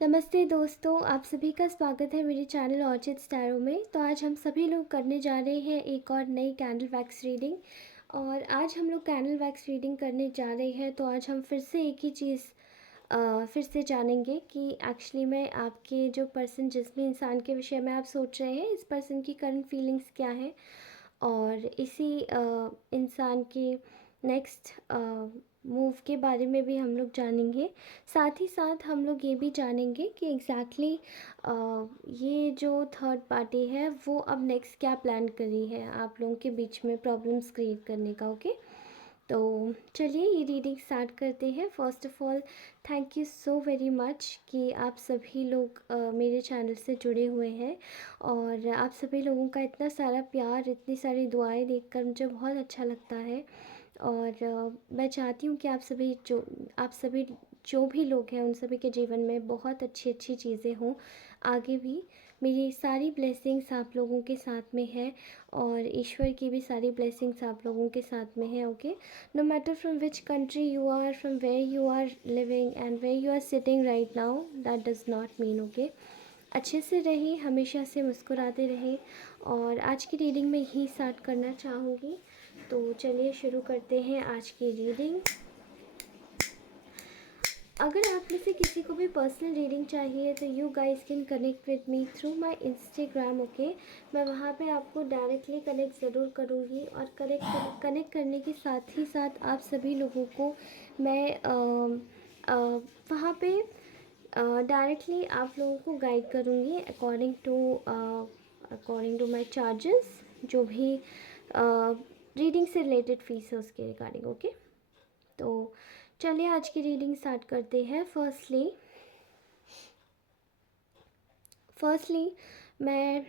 नमस्ते दोस्तों, आप सभी का स्वागत है मेरे चैनल ऑर्चिड स्टैरो में। तो आज हम सभी लोग करने जा रहे हैं एक और नई कैंडल वैक्स रीडिंग। और आज हम लोग कैंडल वैक्स रीडिंग करने जा रहे हैं। तो आज हम फिर से एक ही चीज़ फिर से जानेंगे कि एक्चुअली में आपके जो पर्सन, जिस भी इंसान के विषय में आप सोच रहे हैं, इस पर्सन की करंट फीलिंग्स क्या है। और इसी इंसान के नेक्स्ट मूव के बारे में भी हम लोग जानेंगे। साथ ही साथ हम लोग ये भी जानेंगे कि एग्जैक्टली ये जो थर्ड पार्टी है वो अब नेक्स्ट क्या प्लान कर रही है आप लोगों के बीच में प्रॉब्लम्स क्रिएट करने का। ओके, तो चलिए ये रीडिंग स्टार्ट करते हैं। First of all, thank you so very much कि आप सभी लोग मेरे चैनल से जुड़े हुए हैं। और आप सभी लोगों का इतना सारा प्यार, इतनी सारी दुआएं देखकर मुझे बहुत अच्छा लगता है। और मैं चाहती हूँ कि आप सभी जो भी लोग हैं उन सभी के जीवन में बहुत अच्छी अच्छी चीज़ें हों आगे भी। मेरी सारी ब्लेसिंग्स आप लोगों के साथ में है और ईश्वर की भी सारी ब्लेसिंग्स आप लोगों के साथ में है। Okay, no matter from which country you are, from where you are living and where you are sitting right now, that does not mean okay। अच्छे से रहें, हमेशा से मुस्कुराते रहें। और आज की रीडिंग में यही स्टार्ट करना चाहूँगी। तो चलिए शुरू करते हैं आज की रीडिंग। अगर आप में से किसी को भी पर्सनल रीडिंग चाहिए तो you guys can connect with me through my Instagram. Okay, मैं वहाँ पे आपको डायरेक्टली कनेक्ट ज़रूर करूँगी। और कनेक्ट करने के साथ ही साथ आप सभी लोगों को मैं वहाँ पे डायरेक्टली आप लोगों को गाइड करूँगी अकॉर्डिंग टू माय चार्जेस, जो भी रीडिंग से रिलेटेड फीस है उसके रिगार्डिंग। ओके, तो चलिए आज की रीडिंग स्टार्ट करते हैं। फर्स्टली मैं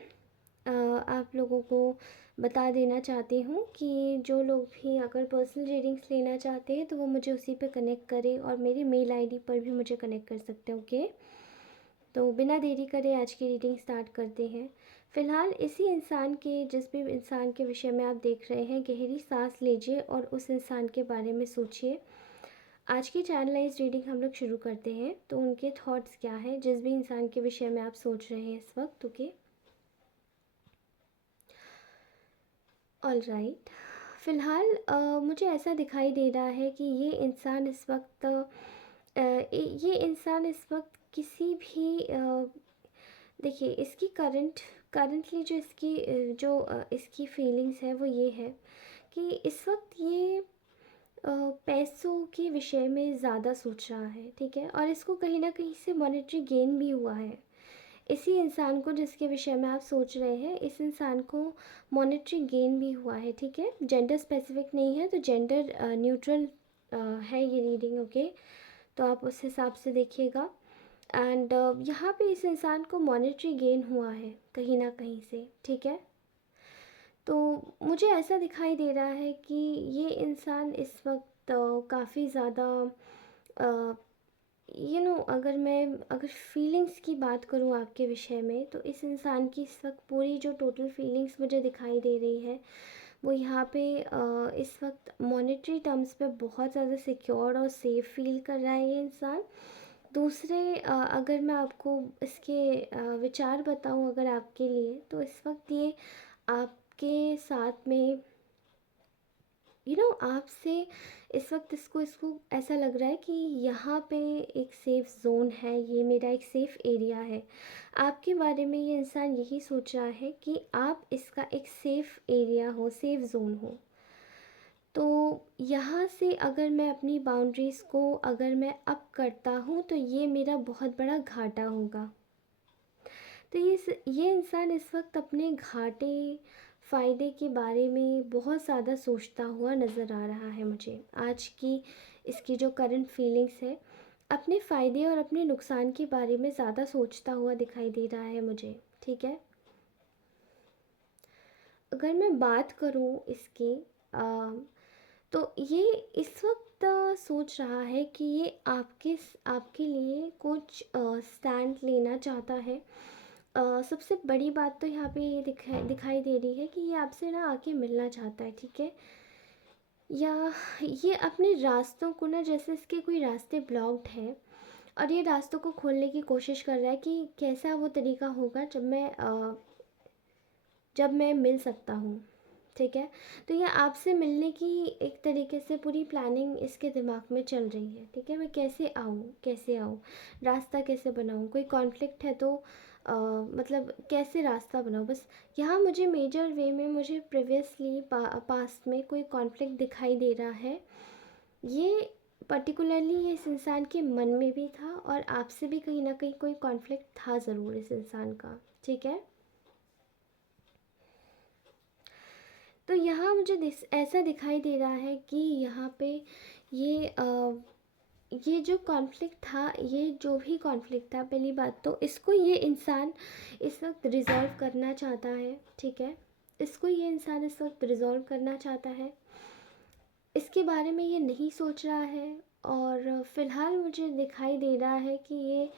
आप लोगों को बता देना चाहती हूँ कि जो लोग भी अगर पर्सनल रीडिंग्स लेना चाहते हैं तो वो मुझे उसी पे कनेक्ट करें और मेरी मेल आईडी पर भी मुझे कनेक्ट कर सकते हैं। ओके, तो बिना देरी करे आज की रीडिंग स्टार्ट करते हैं। फ़िलहाल जिस भी इंसान के विषय में आप देख रहे हैं, गहरी सांस लीजिए और उस इंसान के बारे में सोचिए। आज की चैनलाइज रीडिंग हम लोग शुरू करते हैं। तो उनके थॉट्स क्या है जिस भी इंसान के विषय में आप सोच रहे हैं इस वक्त। Okay, all right. फ़िलहाल मुझे ऐसा दिखाई दे रहा है कि ये इंसान इस वक्त किसी भी देखिए, इसकी करंटली इसकी फीलिंग्स है वो ये है कि इस वक्त ये पैसों के विषय में ज़्यादा सोच रहा है। ठीक है, और इसको कहीं ना कहीं से मॉनेटरी गेन भी हुआ है। इसी इंसान को जिसके विषय में आप सोच रहे हैं, इस इंसान को मॉनेटरी गेन भी हुआ है। ठीक है, जेंडर स्पेसिफिक नहीं है, तो जेंडर न्यूट्रल है ये रीडिंग। ओके, तो आप उस हिसाब से देखिएगा। एंड यहाँ पे इस इंसान को मॉनेटरी गेन हुआ है कहीं ना कहीं से। ठीक है, तो मुझे ऐसा दिखाई दे रहा है कि ये इंसान इस वक्त काफ़ी ज़्यादा अगर फीलिंग्स की बात करूँ आपके विषय में, तो इस इंसान की इस वक्त पूरी जो टोटल फीलिंग्स मुझे दिखाई दे रही है वो यहाँ पे इस वक्त मॉनेटरी टर्म्स पे बहुत ज़्यादा सिक्योर और सेफ फील कर रहा है ये इंसान। अगर मैं आपको इसके विचार बताऊँ अगर आपके लिए, तो इस वक्त ये आपके साथ में आपसे इस वक्त इसको ऐसा लग रहा है कि यहाँ पे एक सेफ़ ज़ोन है, ये मेरा एक सेफ़ एरिया है। आपके बारे में ये इंसान यही सोच रहा है कि आप इसका एक सेफ़ एरिया हो, सेफ़ ज़ोन हो। तो यहाँ से अगर मैं अपनी बाउंड्रीज़ को अगर मैं अप करता हूँ तो ये मेरा बहुत बड़ा घाटा होगा। तो ये इंसान इस वक्त अपने घाटे फ़ायदे के बारे में बहुत ज़्यादा सोचता हुआ नज़र आ रहा है मुझे। आज की इसकी जो करंट फीलिंग्स है, अपने फ़ायदे और अपने नुकसान के बारे में ज़्यादा सोचता हुआ दिखाई दे रहा है मुझे। ठीक है, अगर मैं बात करूँ इसकी तो ये इस वक्त सोच रहा है कि ये आपके लिए कुछ स्टैंड लेना चाहता है। सबसे बड़ी बात तो यहाँ पे ये दिखाई दे रही है कि ये आपसे ना आके मिलना चाहता है। ठीक है, या ये अपने रास्तों को ना, जैसे इसके कोई रास्ते ब्लॉक्ड हैं, और ये रास्तों को खोलने की कोशिश कर रहा है कि कैसा वो तरीका होगा जब मैं मिल सकता हूँ। ठीक है, तो ये आपसे मिलने की एक तरीके से पूरी प्लानिंग इसके दिमाग में चल रही है। ठीक है, मैं कैसे आऊँ, रास्ता कैसे बनाऊँ, कोई कॉन्फ्लिक्ट है तो मतलब कैसे रास्ता बनाऊँ। बस यहाँ मुझे मेजर वे में मुझे प्रीवियसली पास्ट में कोई कॉन्फ्लिक्ट दिखाई दे रहा है। ये पर्टिकुलरली ये इस इंसान के मन में भी था और आपसे भी कहीं ना कहीं कोई कॉन्फ्लिक्ट था ज़रूर इस इंसान का। ठीक है, तो यहाँ मुझे ऐसा दिखाई दे रहा है कि यहाँ पे ये ये जो कॉन्फ्लिक्ट था, ये जो भी कॉन्फ्लिक्ट था, पहली बात तो इसको ये इंसान इस वक्त रिज़ॉल्व करना चाहता है। ठीक है, इसको ये इंसान इस वक्त रिज़ॉल्व करना चाहता है, इसके बारे में ये नहीं सोच रहा है। और फ़िलहाल मुझे दिखाई दे रहा है कि ये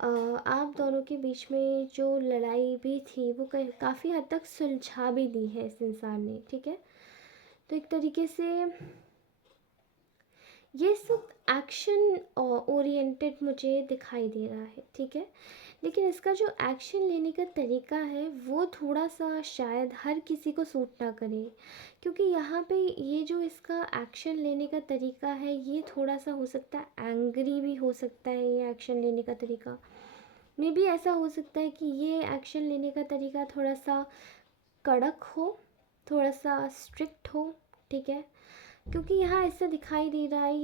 आप दोनों के बीच में जो लड़ाई भी थी वो काफ़ी हद तक सुलझा भी दी है इस इंसान ने। ठीक है, तो एक तरीके से ये सब एक्शन ओरिएंटेड मुझे दिखाई दे रहा है। ठीक है, लेकिन इसका जो एक्शन लेने का तरीका है वो थोड़ा सा शायद हर किसी को सूट ना करे, क्योंकि यहाँ पे ये जो इसका एक्शन लेने का तरीका है ये थोड़ा सा हो सकता है एंग्री भी हो सकता है। ये एक्शन लेने का तरीका मे बी ऐसा हो सकता है कि ये एक्शन लेने का तरीका थोड़ा सा कड़क हो, थोड़ा सा स्ट्रिक्ट हो। ठीक है, क्योंकि यहाँ ऐसा दिखाई दे रहा है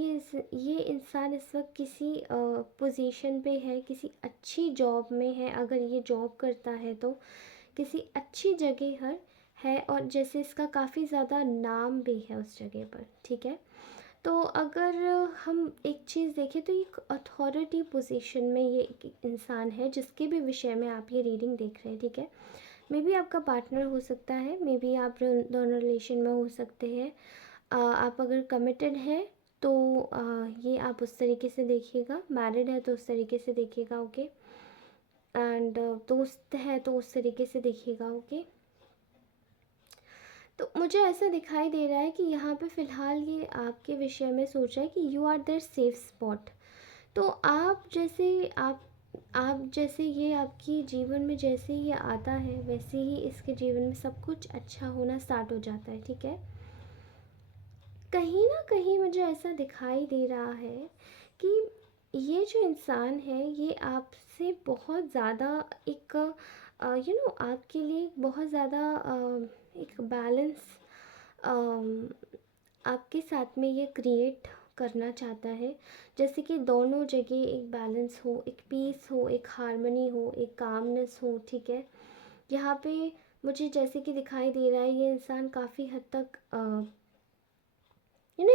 ये इंसान इस वक्त किसी पोजीशन पे है, किसी अच्छी जॉब में है। अगर ये जॉब करता है तो किसी अच्छी जगह है और जैसे इसका काफ़ी ज़्यादा नाम भी है उस जगह पर। ठीक है, तो अगर हम एक चीज़ देखें तो एक अथॉरिटी पोजीशन में ये एक इंसान है जिसके भी विषय में आप ये रीडिंग देख रहे हैं। ठीक है, मे बी आपका पार्टनर हो सकता है, मे बी आप दोनों रिलेशन में हो सकते हैं। आप अगर कमिटेड हैं तो ये आप उस तरीके से देखिएगा, मैरिड है तो उस तरीके से देखिएगा। ओके, एंड दोस्त है तो उस तरीके से देखिएगा। ओके, तो मुझे ऐसा दिखाई दे रहा है कि यहाँ पे फ़िलहाल ये आपके विषय में सोच रहा है कि you are their safe spot. तो आप जैसे ये आपकी जीवन में जैसे ही ये आता है वैसे ही इसके जीवन में सब कुछ अच्छा होना स्टार्ट हो जाता है। ठीक है, कहीं ना कहीं मुझे ऐसा दिखाई दे रहा है कि ये जो इंसान है ये आपसे बहुत ज़्यादा एक आपके लिए बहुत ज़्यादा एक बैलेंस आपके साथ में ये क्रिएट करना चाहता है। जैसे कि दोनों जगह एक बैलेंस हो, एक पीस हो, एक हार्मनी हो, एक कामनेस हो। ठीक है, यहाँ पे मुझे जैसे कि दिखाई दे रहा है ये इंसान काफ़ी हद तक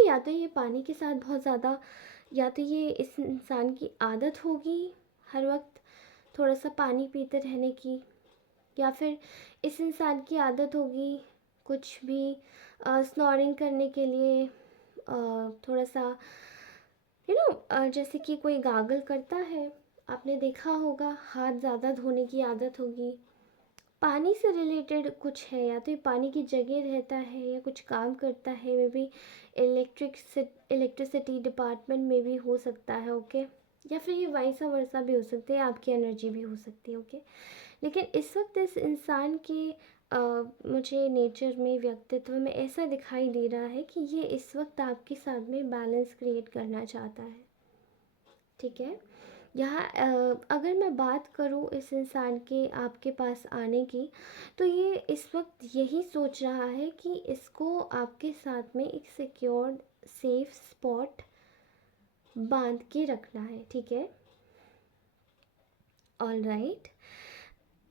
या तो ये पानी के साथ बहुत ज़्यादा, या तो ये इस इंसान की आदत होगी हर वक्त थोड़ा सा पानी पीते रहने की, या फिर इस इंसान की आदत होगी कुछ भी स्नोरिंग करने के लिए थोड़ा सा जैसे कि कोई गागल करता है, आपने देखा होगा, हाथ ज़्यादा धोने की आदत होगी। पानी से रिलेटेड कुछ है, या तो ये पानी की जगह रहता है या कुछ काम करता है, मे बी इलेक्ट्रिसिटी डिपार्टमेंट में भी हो सकता है। ओके, या फिर ये वाइसा वर्सा भी हो सकती है, आपकी एनर्जी भी हो सकती है। ओके, लेकिन इस वक्त इस इंसान के मुझे नेचर में, व्यक्तित्व में ऐसा दिखाई दे रहा है कि ये इस वक्त आपके साथ में बैलेंस क्रिएट करना चाहता है। ठीक है, यहाँ अगर मैं बात करूँ इस इंसान के आपके पास आने की, तो ये इस वक्त यही सोच रहा है कि इसको आपके साथ में एक सिक्योर्ड सेफ स्पॉट बांध के रखना है। ठीक है, ऑल राइट।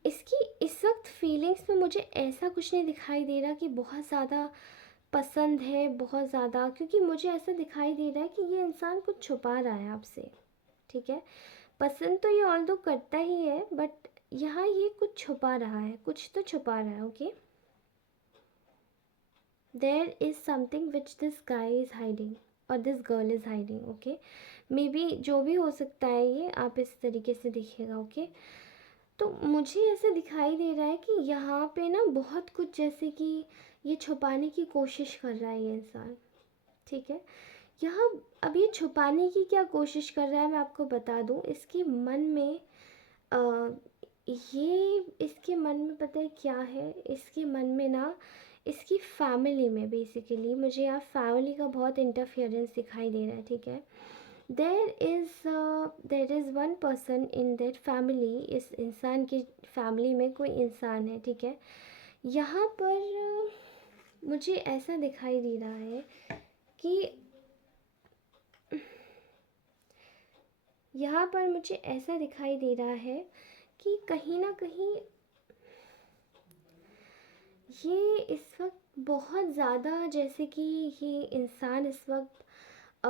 इसकी इस वक्त फीलिंग्स में मुझे ऐसा कुछ नहीं दिखाई दे रहा कि बहुत ज़्यादा पसंद है, बहुत ज़्यादा, क्योंकि मुझे ऐसा दिखाई दे रहा है कि ये इंसान कुछ छुपा रहा है आपसे। ठीक है, पसंद तो ये ऑल दो करता ही है, बट यहाँ ये कुछ छुपा रहा है, कुछ तो छुपा रहा है। Okay, there is something which this guy is hiding और this girl is hiding. Okay, maybe जो भी हो सकता है ये आप इस तरीके से देखिएगा। ओके, तो मुझे ऐसा दिखाई दे रहा है कि यहाँ पे ना बहुत कुछ जैसे कि ये छुपाने की कोशिश कर रहा है ये इंसान। ठीक है, यहाँ अब ये छुपाने की क्या कोशिश कर रहा है मैं आपको बता दूँ। इसके मन में अ, ये इसके मन में पता है क्या है? इसके मन में ना इसकी फैमिली में बेसिकली मुझे यहाँ फैमिली का बहुत इंटरफियरेंस दिखाई दे रहा है, ठीक है? There is one person in that family, इस इंसान की फैमिली में कोई इंसान है, ठीक है? यहाँ पर मुझे ऐसा दिखाई दे रहा है कि यहाँ पर मुझे ऐसा दिखाई दे रहा है कि कहीं ना कहीं ये इस वक्त बहुत ज़्यादा, जैसे कि ये इंसान इस वक्त अ,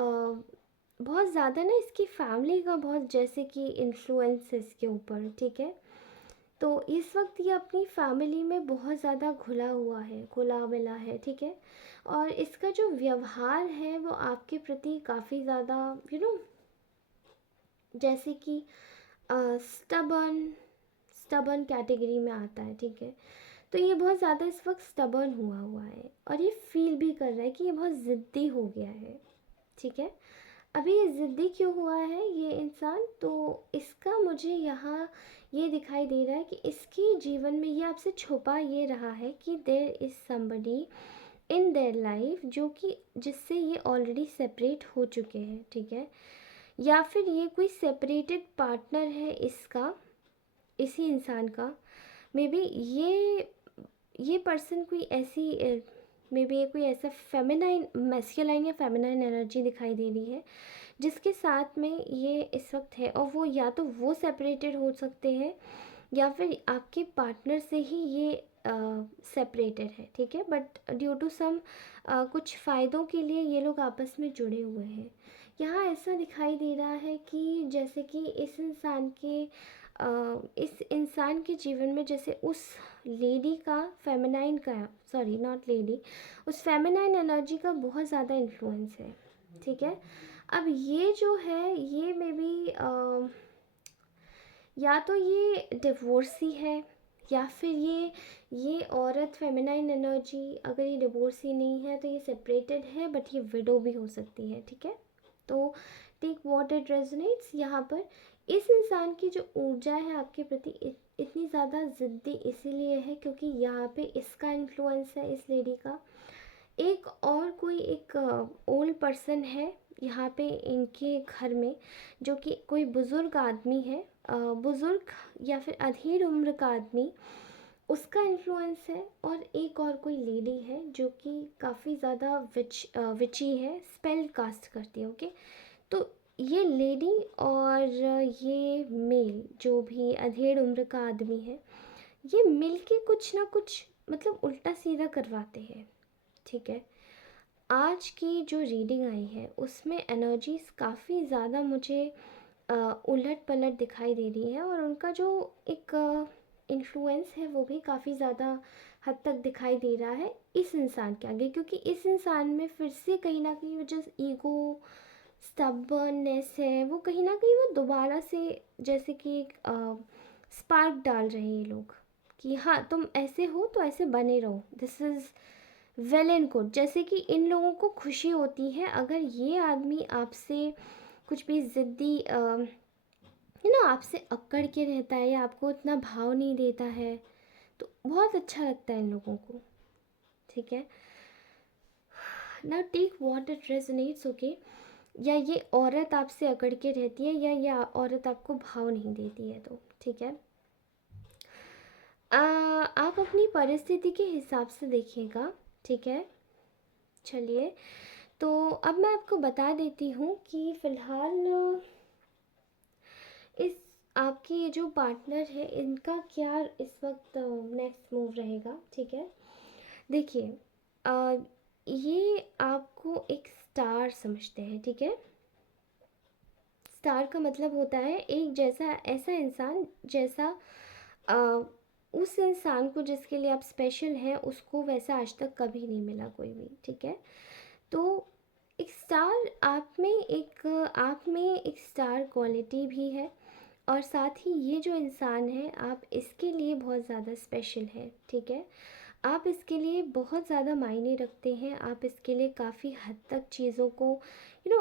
बहुत ज़्यादा ना इसकी फैमिली का बहुत जैसे कि इन्फ्लुएंस है इसके ऊपर, ठीक है? तो इस वक्त ये अपनी फैमिली में बहुत ज़्यादा घुला हुआ है, घुला मिला है, ठीक है? और इसका जो व्यवहार है वो आपके प्रति काफ़ी ज़्यादा जैसे कि स्टबर्न स्टबर्न कैटेगरी में आता है, ठीक है? तो ये बहुत ज़्यादा इस वक्त स्टबर्न हुआ हुआ है और ये फील भी कर रहा है कि ये बहुत ज़िद्दी हो गया है, ठीक है? अभी ये ज़िद्दी क्यों हुआ है ये इंसान, तो इसका मुझे यहाँ ये दिखाई दे रहा है कि इसके जीवन में ये आपसे छुपा ये रहा है कि there is somebody in their life जो कि जिससे ये ऑलरेडी सेपरेट हो चुके हैं, ठीक है? या फिर ये कोई सेपरेटेड पार्टनर है इसका, इसी इंसान का। मे बी ये पर्सन कोई ऐसी मे बी ये कोई ऐसा फेमिनाइन मैस्कुलाइन या फेमिनाइन एनर्जी दिखाई दे रही है जिसके साथ में ये इस वक्त है, और वो या तो वो सेपरेटेड हो सकते हैं या फिर आपके पार्टनर से ही ये सेपरेटेड है, ठीक है? बट ड्यू टू सम कुछ फ़ायदों के लिए ये लोग आपस में जुड़े हुए हैं। यहाँ ऐसा दिखाई दे रहा है कि जैसे कि इस इंसान के जीवन में जैसे उस लेडी का फेमिनाइन का, सॉरी नॉट लेडी, उस फेमिनाइन एनर्जी का बहुत ज़्यादा इन्फ्लुएंस है, ठीक है? अब ये जो है ये मे बी या तो ये डिवोर्सी है या फिर ये औरत फेमिनाइन एनर्जी अगर ये डिवोर्सी नहीं है तो ये सेपरेटेड है, बट ये विडो भी हो सकती है, ठीक है? तो टेक व्हाट इट रेजोनेट्स। यहाँ पर इस इंसान की जो ऊर्जा है आपके प्रति इतनी ज़्यादा ज़िद्दी इसीलिए है क्योंकि यहाँ पे इसका इन्फ्लुएंस है इस लेडी का। एक और कोई एक ओल्ड पर्सन है यहाँ पे इनके घर में जो कि कोई बुज़ुर्ग आदमी है, बुज़ुर्ग या फिर अधेड़ उम्र का आदमी, उसका इन्फ्लुएंस है। और एक और कोई लेडी है जो कि काफ़ी ज़्यादा विची है, स्पेल कास्ट करती है, ओके? तो ये लेडी और ये मेल जो भी अधेड़ उम्र का आदमी है, ये मिल के कुछ ना कुछ मतलब उल्टा सीधा करवाते हैं, ठीक है? आज की जो रीडिंग आई है उसमें एनर्जीज काफ़ी ज़्यादा मुझे उलट पलट दिखाई दे रही है और उनका जो एक इन्फ्लुएंस है वो भी काफ़ी ज़्यादा हद तक दिखाई दे रहा है इस इंसान के आगे, क्योंकि इस इंसान में फिर से कहीं ना कहीं वो जो ईगो स्टबर्ननेस है वो कहीं ना कहीं वो दोबारा से जैसे कि एक स्पार्क डाल रहे हैं ये लोग कि हाँ तुम ऐसे हो तो ऐसे बने रहो, this is well and good. जैसे कि इन लोगों को खुशी होती है अगर ये आदमी आपसे कुछ भी ज़िद्दी आपसे अकड़ के रहता है या आपको इतना भाव नहीं देता है, तो बहुत अच्छा लगता है इन लोगों को, ठीक है? ना take what it resonates, okay? या ये औरत आपसे अकड़ के रहती है या ये औरत आपको भाव नहीं देती है, तो ठीक है। आप अपनी परिस्थिति के हिसाब से देखिएगा, ठीक है? चलिए, तो अब मैं आपको बता देती हूँ कि फ़िलहाल इस आपके ये जो पार्टनर है इनका क्या इस वक्त नेक्स्ट मूव रहेगा, ठीक है? देखिए, ये आपको एक स्टार समझते हैं, ठीक है? स्टार का मतलब होता है एक जैसा ऐसा इंसान जैसा अ, उस इंसान को जिसके लिए आप स्पेशल हैं उसको वैसा आज तक कभी नहीं मिला कोई भी, ठीक है? तो एक स्टार आप में एक स्टार क्वालिटी भी है और साथ ही ये जो इंसान है आप इसके लिए बहुत ज़्यादा स्पेशल है, ठीक है? आप इसके लिए बहुत ज़्यादा मायने रखते हैं, आप इसके लिए काफ़ी हद तक चीज़ों को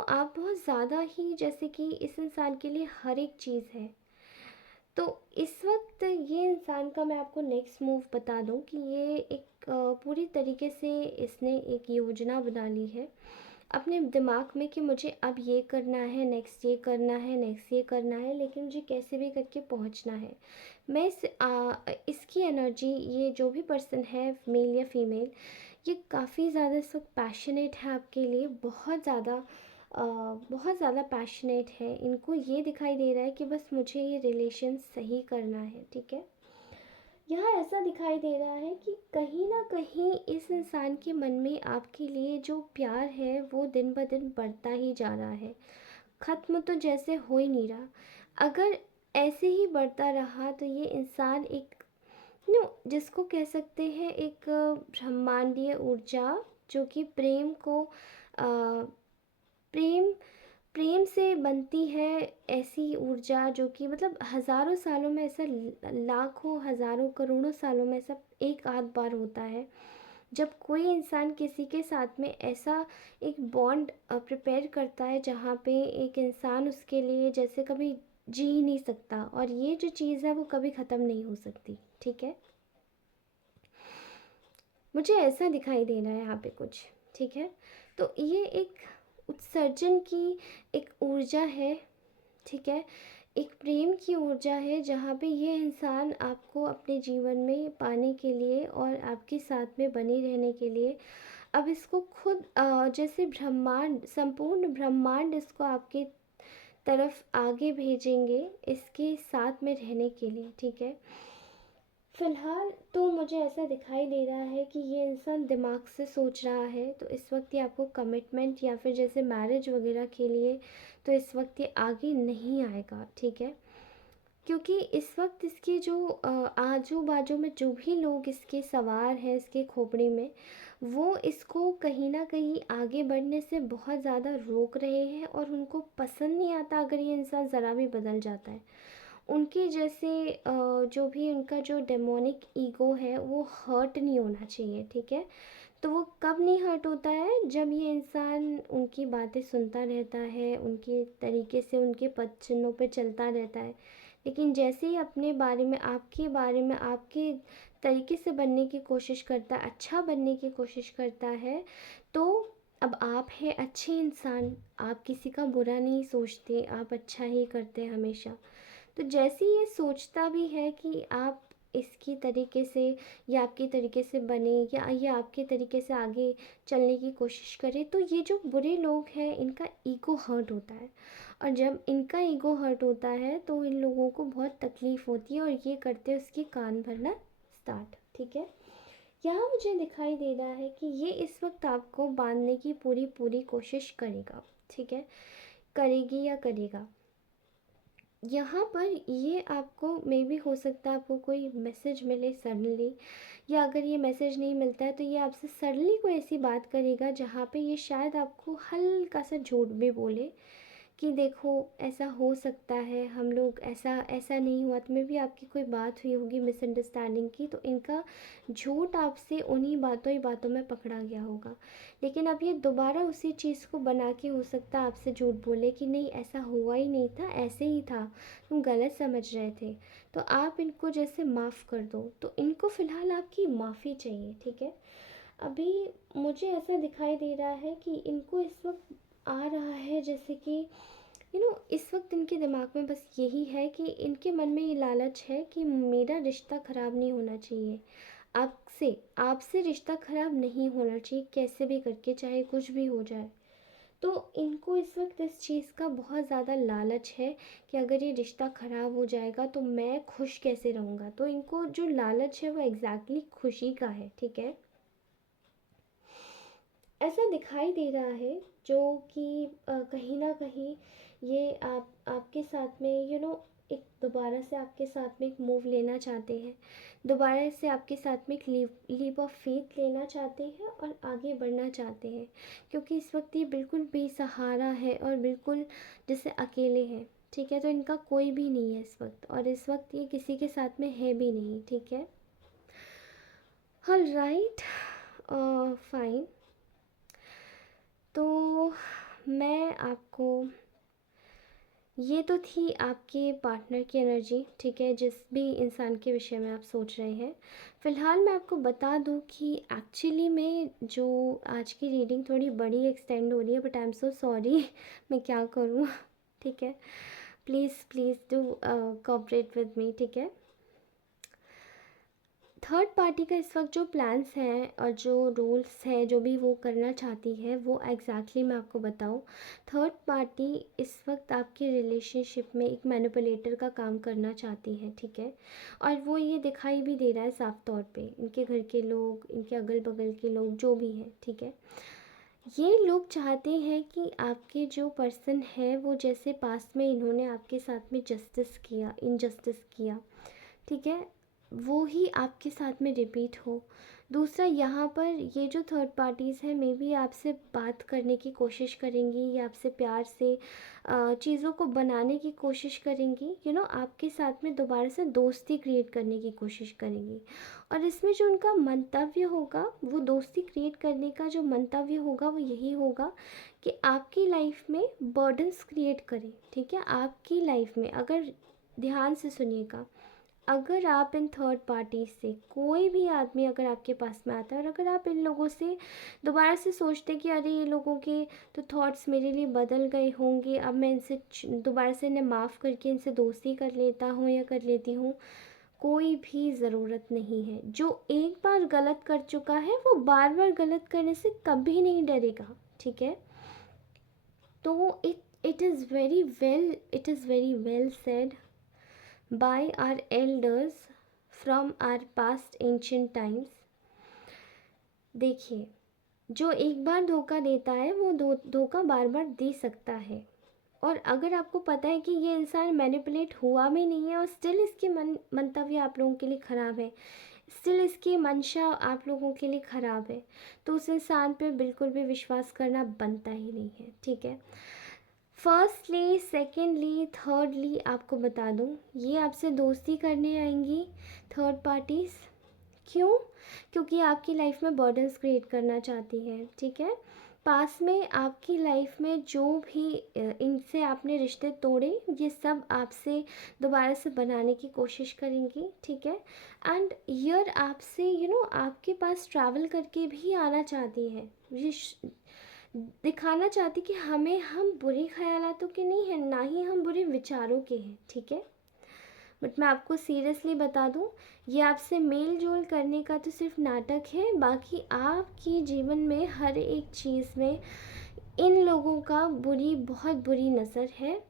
आप बहुत ज़्यादा ही, जैसे कि इस इंसान के लिए हर एक चीज़ है। तो इस वक्त ये इंसान का मैं आपको नेक्स्ट मूव बता दूं कि ये एक पूरी तरीके से इसने एक योजना बना ली है अपने दिमाग में कि मुझे अब ये करना है, नेक्स्ट ये करना है, नेक्स्ट ये करना है, लेकिन मुझे कैसे भी करके पहुंचना है। मैं इसकी एनर्जी, ये जो भी पर्सन है, मेल या फीमेल, ये काफ़ी ज़्यादा इस वक्त पैशनेट है आपके लिए, बहुत ज़्यादा पैशनेट है। इनको ये दिखाई दे रहा है कि बस मुझे ये रिलेशन सही करना है, ठीक है। यहाँ ऐसा दिखाई दे रहा है कि कहीं ना कहीं इस इंसान के मन में आपके लिए जो प्यार है वो दिन ब दिन बढ़ता ही जा रहा है, ख़त्म तो जैसे हो ही नहीं रहा। अगर ऐसे ही बढ़ता रहा तो ये इंसान एक जिसको कह सकते हैं एक ब्रह्मांडीय ऊर्जा, जो कि प्रेम को प्रेम प्रेम से बनती है, ऐसी ऊर्जा जो कि मतलब हज़ारों सालों में ऐसा, लाखों हज़ारों करोड़ों सालों में ऐसा एक आध बार होता है जब कोई इंसान किसी के साथ में ऐसा एक बॉन्ड प्रिपेयर करता है जहाँ पे एक इंसान उसके लिए जैसे कभी जी ही नहीं सकता, और ये जो चीज़ है वो कभी ख़त्म नहीं हो सकती, ठीक है। मुझे ऐसा दिखाई दे रहा है यहाँ पे कुछ, ठीक है। तो ये एक उत्सर्जन की एक ऊर्जा है, ठीक है, एक प्रेम की ऊर्जा है जहाँ पे ये इंसान आपको अपने जीवन में पाने के लिए और आपके साथ में बने रहने के लिए अब इसको खुद जैसे ब्रह्मांड, संपूर्ण ब्रह्मांड इसको आपके तरफ आगे भेजेंगे इसके साथ में रहने के लिए, ठीक है। फ़िलहाल तो मुझे ऐसा दिखाई दे रहा है कि ये इंसान दिमाग से सोच रहा है, तो इस वक्त ये आपको कमिटमेंट या फिर जैसे मैरिज वगैरह के लिए तो इस वक्त ये आगे नहीं आएगा, ठीक है। क्योंकि इस वक्त इसके जो आजू बाजू में जो भी लोग इसके सवार हैं इसके खोपड़ी में, वो इसको कहीं ना कहीं आगे बढ़ने से बहुत ज़्यादा रोक रहे हैं, और उनको पसंद नहीं आता अगर ये इंसान ज़रा भी बदल जाता है। उनके जैसे जो भी उनका जो डेमोनिक ईगो है वो हर्ट नहीं होना चाहिए, ठीक है। तो वो कब नहीं हर्ट होता है, जब ये इंसान उनकी बातें सुनता रहता है, उनके तरीके से उनके पद चिन्हों पे चलता रहता है। लेकिन जैसे ही अपने बारे में, आपके बारे में, आपके तरीके से बनने की कोशिश करता है, अच्छा बनने की कोशिश करता है, तो अब आप हैं अच्छे इंसान, आप किसी का बुरा नहीं सोचते, आप अच्छा ही करते हैं हमेशा। तो जैसे ही ये सोचता भी है कि आप इसकी तरीके से या आपके तरीके से बने, या ये आपके तरीके से आगे चलने की कोशिश करे, तो ये जो बुरे लोग हैं इनका ईगो हर्ट होता है, और जब इनका ईगो हर्ट होता है तो इन लोगों को बहुत तकलीफ़ होती है, और ये करते हैं उसके कान भरना स्टार्ट, ठीक है। यहाँ मुझे दिखाई दे रहा है कि ये इस वक्त आपको बांधने की पूरी पूरी कोशिश करेगा, ठीक है, करेगी या करेगा। यहाँ पर ये आपको मे बी हो सकता है आपको कोई मैसेज मिले सडनली, या अगर ये मैसेज नहीं मिलता है तो ये आपसे सडनली कोई ऐसी बात करेगा जहाँ पे ये शायद आपको हल्का सा झूठ भी बोले कि देखो ऐसा हो सकता है, हम लोग ऐसा ऐसा नहीं हुआ, तो मे भी आपकी कोई बात हुई होगी मिसअंडरस्टैंडिंग की, तो इनका झूठ आपसे उन्हीं बातों ही बातों में पकड़ा गया होगा। लेकिन अब ये दोबारा उसी चीज़ को बना के हो सकता है आपसे झूठ बोले कि नहीं ऐसा हुआ ही नहीं था, ऐसे ही था, तुम गलत समझ रहे थे। तो आप इनको जैसे माफ़ कर दो, तो इनको फ़िलहाल आपकी माफ़ी चाहिए, ठीक है। अभी मुझे ऐसा दिखाई दे रहा है कि इनको इस वक्त आ रहा है जैसे कि इस वक्त इनके दिमाग में बस यही है कि इनके मन में ये लालच है कि मेरा रिश्ता ख़राब नहीं होना चाहिए, आपसे आपसे रिश्ता ख़राब नहीं होना चाहिए कैसे भी करके, चाहे कुछ भी हो जाए। तो इनको इस वक्त इस चीज़ का बहुत ज़्यादा लालच है कि अगर ये रिश्ता ख़राब हो जाएगा तो मैं खुश कैसे रहूँगा, तो इनको जो लालच है वो एग्जैक्टली खुशी का है, ठीक है। ऐसा दिखाई दे रहा है जो कि कहीं ना कहीं ये आपके साथ में एक दोबारा से आपके साथ में एक मूव लेना चाहते हैं, दोबारा से आपके साथ में एक लीप ऑफ फेथ लेना चाहते हैं और आगे बढ़ना चाहते हैं, क्योंकि इस वक्त ये बिल्कुल बेसहारा है और बिल्कुल जैसे अकेले हैं, ठीक है। तो इनका कोई भी नहीं है इस वक्त, और इस वक्त ये किसी के साथ में है भी नहीं, ठीक है। Alright, fine. तो मैं आपको, ये तो थी आपके पार्टनर की एनर्जी, ठीक है, जिस भी इंसान के विषय में आप सोच रहे हैं। फ़िलहाल मैं आपको बता दूं कि एक्चुअली में जो आज की रीडिंग थोड़ी बड़ी एक्सटेंड हो रही है, but I am so sorry. मैं क्या करूं। ठीक है, please please do cooperate with me, ठीक है। थर्ड पार्टी का इस वक्त जो प्लान्स हैं और जो रोल्स है, जो भी वो करना चाहती है, वो एग्जैक्टली मैं आपको बताऊं। थर्ड पार्टी इस वक्त आपके रिलेशनशिप में एक मैनिपुलेटर का काम करना चाहती है, ठीक है। और वो ये दिखाई भी दे रहा है साफ तौर पे, इनके घर के लोग, इनके अगल बगल के लोग जो भी हैं, ठीक है। ये लोग चाहते हैं कि आपके जो पर्सन है वो, जैसे पास्ट में इन्होंने आपके साथ में जस्टिस किया, इनजस्टिस किया, ठीक है, वो ही आपके साथ में रिपीट हो। दूसरा, यहाँ पर ये जो थर्ड पार्टीज़ हैं, मे बी आपसे बात करने की कोशिश करेंगी या आपसे प्यार से चीज़ों को बनाने की कोशिश करेंगी, आपके साथ में दोबारा से दोस्ती क्रिएट करने की कोशिश करेंगी। और इसमें जो उनका मंतव्य होगा, वो दोस्ती क्रिएट करने का जो मंतव्य होगा वो यही होगा कि आपकी लाइफ में बर्डन्स क्रिएट करें, ठीक है। आपकी लाइफ में, अगर ध्यान से सुनिएगा, अगर आप इन थर्ड पार्टी से, कोई भी आदमी अगर आपके पास में आता है और अगर आप इन लोगों से दोबारा से सोचते कि अरे ये लोगों के तो थॉट्स मेरे लिए बदल गए होंगे, अब मैं इनसे दोबारा से इन्हें माफ़ करके इनसे दोस्ती कर लेता हूँ या कर लेती हूँ, कोई भी ज़रूरत नहीं है। जो एक बार गलत कर चुका है वो बार बार गलत करने से कभी नहीं डरेगा, ठीक है। तो it is very well said by our elders from our past ancient times। देखिए, जो एक बार धोखा देता है वो धोखा बार बार दे सकता है। और अगर आपको पता है कि ये इंसान मैनिपुलेट हुआ भी नहीं है और स्टिल इसके मंतव्य आप लोगों के लिए ख़राब है, स्टिल इसकी मंशा आप लोगों के लिए ख़राब है, तो उस इंसान पे बिल्कुल भी विश्वास करना बनता ही नहीं है, ठीक है। फर्स्टली, सेकेंडली, थर्डली आपको बता दूं, ये आपसे दोस्ती करने आएंगी थर्ड पार्टीज़। क्यों? क्योंकि आपकी लाइफ में बर्डन्स क्रिएट करना चाहती है, ठीक है। पास में आपकी लाइफ में जो भी इनसे आपने रिश्ते तोड़े, ये सब आपसे दोबारा से बनाने की कोशिश करेंगी, ठीक है। एंड यर आपसे आपके पास ट्रैवल करके भी आना चाहती है, ये दिखाना चाहती कि हम बुरे ख्यालातों के नहीं हैं, ना ही हम बुरे विचारों के हैं, ठीक है। बट मैं आपको सीरियसली बता दूं, ये आपसे मेल जोल करने का तो सिर्फ नाटक है, बाकी आपकी जीवन में हर एक चीज़ में इन लोगों का बहुत बुरी नज़र है।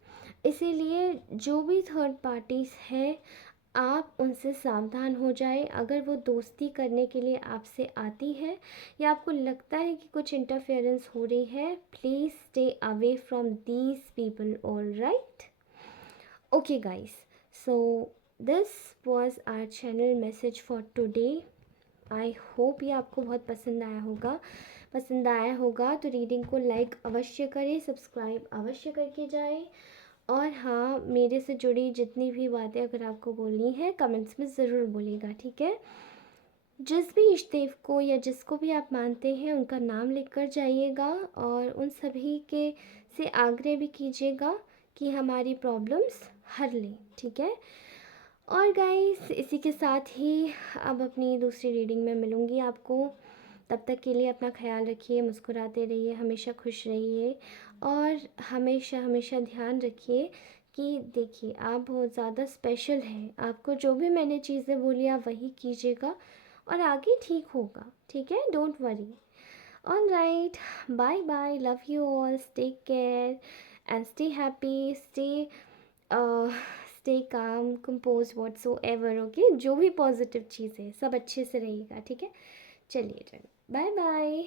इसीलिए जो भी थर्ड पार्टीज़ है, आप उनसे सावधान हो जाए। अगर वो दोस्ती करने के लिए आपसे आती है या आपको लगता है कि कुछ इंटरफेरेंस हो रही है, please stay away from these people, all right. Okay guys, so this was our channel message for today. I hope ये आपको बहुत पसंद आया होगा। तो रीडिंग को लाइक अवश्य करें, सब्सक्राइब अवश्य करके जाएं। और हाँ, मेरे से जुड़ी जितनी भी बातें अगर आपको बोलनी है, कमेंट्स में ज़रूर बोलिएगा, ठीक है। जिस भी इष्टदेव को या जिसको भी आप मानते हैं, उनका नाम लिख कर जाइएगा और उन सभी के से आग्रह भी कीजिएगा कि हमारी प्रॉब्लम्स हर लें, ठीक है। और गाइस, इसी के साथ ही अब अपनी दूसरी रीडिंग में मिलूँगी आपको। तब तक के लिए अपना ख्याल रखिए, मुस्कुराते रहिए, हमेशा खुश रहिए और हमेशा हमेशा ध्यान रखिए कि देखिए, आप बहुत ज़्यादा स्पेशल हैं। आपको जो भी मैंने चीज़ें बोली आप वही कीजिएगा और आगे ठीक होगा, ठीक है। Don't worry. All right, bye bye, love you all, take care and stay happy, stay calm, compose, whatsoever, okay. जो भी पॉजिटिव चीज़ है सब अच्छे से रहेगा, ठीक है। चलिए, बाय बाय।